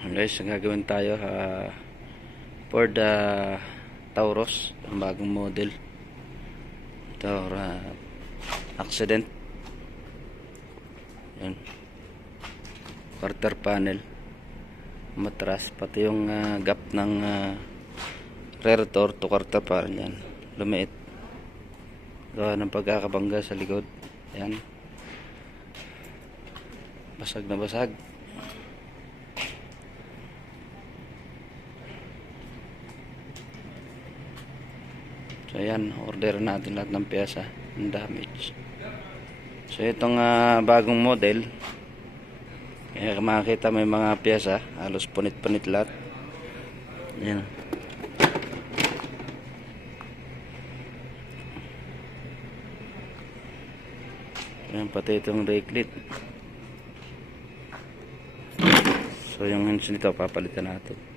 Guys, gagawin tayo for the Taurus, ang bagong model. Ito, accident. Yan. Quarter panel. Matras, pati yung gap ng rear door to quarter panel yan. Lumiit. Gawa ng pagkakabangga sa likod. Yan. Basag na basag. So ayan, order natin lahat ng piyesa ng damage. So itong bagong model, kaya makikita may mga piyesa halos punit-punit lahat. Ayan. Ayan, pati itong brake lid. So yung hinge nito papalitan natin.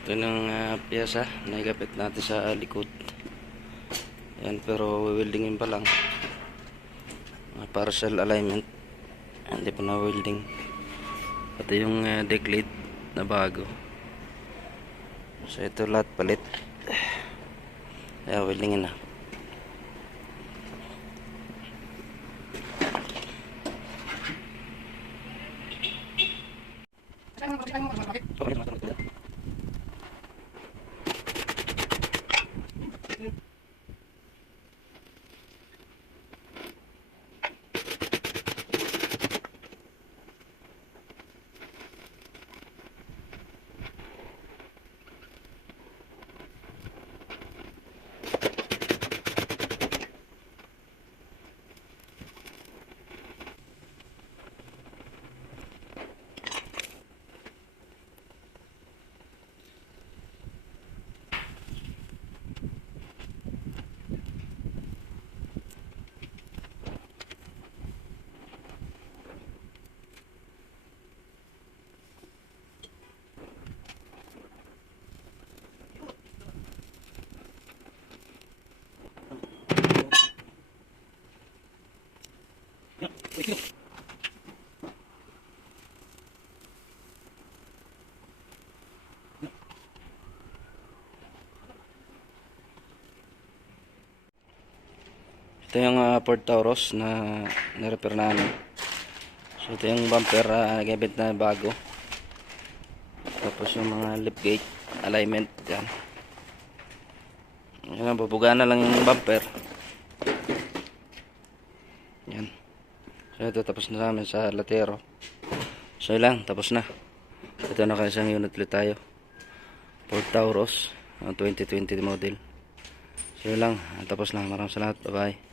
Ito ng piyesa na ikapit natin sa likod. Ayan, pero wieldingin pa lang. Partial alignment. Hindi pa na welding. Pati yung deck lid na bago. So ito lahat palit. Kaya weldingin na. Ito yung Ford Taurus na na-repair namin. So ito yung bumper gamit na bago. Tapos yung mga lift gate alignment yan. Yan, bubuga na lang yung bumper. Yan. So ito tapos na namin sa latero. So ilang tapos na. Ito na kayo isang unit ulit tayo. Ford Taurus 2020 model. So yun lang, tapos na. Maraming salamat. Bye bye.